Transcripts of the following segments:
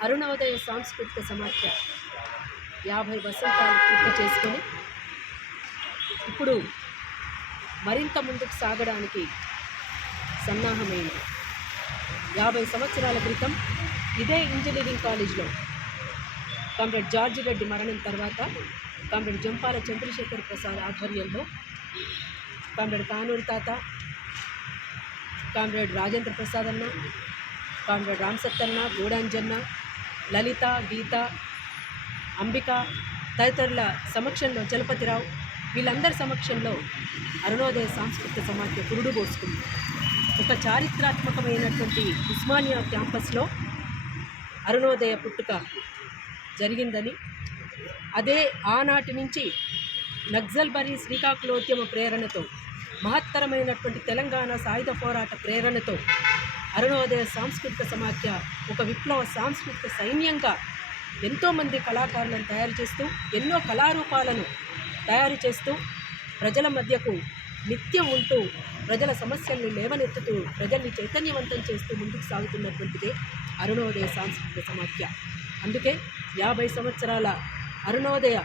అరుణోదయ సాంస్కృతిక సమాఖ్య యాభై వసంతాలు పూర్తి చేసుకొని ఇప్పుడు మరింత ముందుకు సాగడానికి సన్నాహమైంది. యాభై సంవత్సరాల క్రితం ఇదే ఇంజనీరింగ్ కాలేజ్లో కామ్రేడ్ జార్జి రెడ్డి మరణం తర్వాత కామ్రేడ్ జంపాల చంద్రశేఖర్ ప్రసాద్ ఆధ్వర్యంలో కామ్రేడ్ కానూరు తాత కామ్రేడ్ రాజేంద్ర ప్రసాద్ అన్న కామ్రేడ్ రామసత్తన్న గూడాంజన్న లలిత గీత అంబిక తదితరుల సమక్షంలో చలపతిరావు వీళ్ళందరి సమక్షంలో అరుణోదయ సాంస్కృతిక సమాఖ్య పురుడు పోసుకుంది. ఒక చారిత్రాత్మకమైనటువంటి ఉస్మానియా క్యాంపస్లో అరుణోదయ పుట్టుక జరిగిందని అదే ఆనాటి నుంచి నక్సల్బరీ శ్రీకాకుళోద్యమ ప్రేరణతో మహత్తరమైనటువంటి తెలంగాణ సాయుధ పోరాట ప్రేరణతో అరుణోదయ సాంస్కృతిక సమాఖ్య ఒక విప్లవ సాంస్కృతిక సైన్యంగా ఎంతోమంది కళాకారులను తయారు చేస్తూ ఎన్నో కళారూపాలను తయారు చేస్తూ ప్రజల మధ్యకు నిత్యం ఉంటూ ప్రజల సమస్యలను లేవనెత్తుతూ ప్రజల్ని చైతన్యవంతం చేస్తూ ముందుకు సాగుతున్నటువంటిదే అరుణోదయ సాంస్కృతిక సమాఖ్య. అందుకే యాభై సంవత్సరాల అరుణోదయ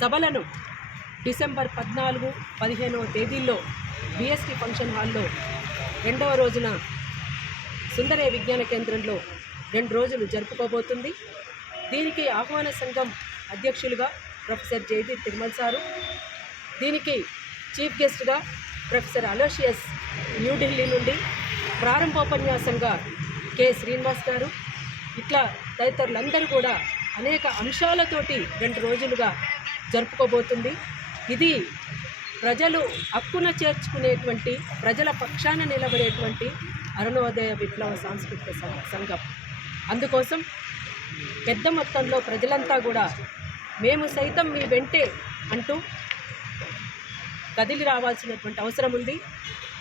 సభలను డిసెంబర్ పద్నాలుగు పదిహేనవ తేదీల్లో బిఎస్టీ ఫంక్షన్ హాల్లో రెండవ రోజున సుందరయ విజ్ఞాన కేంద్రంలో రెండు రోజులు జరుపుకోబోతుంది. దీనికి ఆహ్వాన సంఘం అధ్యక్షులుగా ప్రొఫెసర్ జయదీప్ తిరుమల్ సారు దీనికి చీఫ్ గెస్ట్గా ప్రొఫెసర్ అలోషియస్ న్యూఢిల్లీ నుండి ప్రారంభోపన్యాసంగా కె. శ్రీనివాస్ గారు. ఇట్లా తదితరులందరూ కూడా అనేక అంశాలతోటి రెండు రోజులుగా జరుపుకోబోతుంది. ఇది ప్రజలు హక్కున చేర్చుకునేటువంటి ప్రజల పక్షాన నిలబడేటువంటి అరుణోదయ విప్లవ సాంస్కృతిక సం- సంఘం. అందుకోసం పెద్ద మొత్తంలో ప్రజలంతా కూడా మేము సైతం మీ వెంటే అంటూ కదిలి రావాల్సినటువంటి అవసరం ఉంది.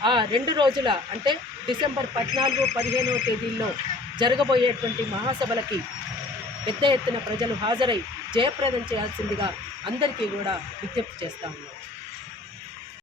ఆ రెండు రోజుల అంటే డిసెంబర్ పద్నాలుగు పదిహేనవ తేదీల్లో జరగబోయేటువంటి మహాసభలకి పెద్ద ఎత్తున ప్రజలు హాజరై జయప్రదం చేయాల్సిందిగా అందరికీ కూడా విజ్ఞప్తి చేస్తాము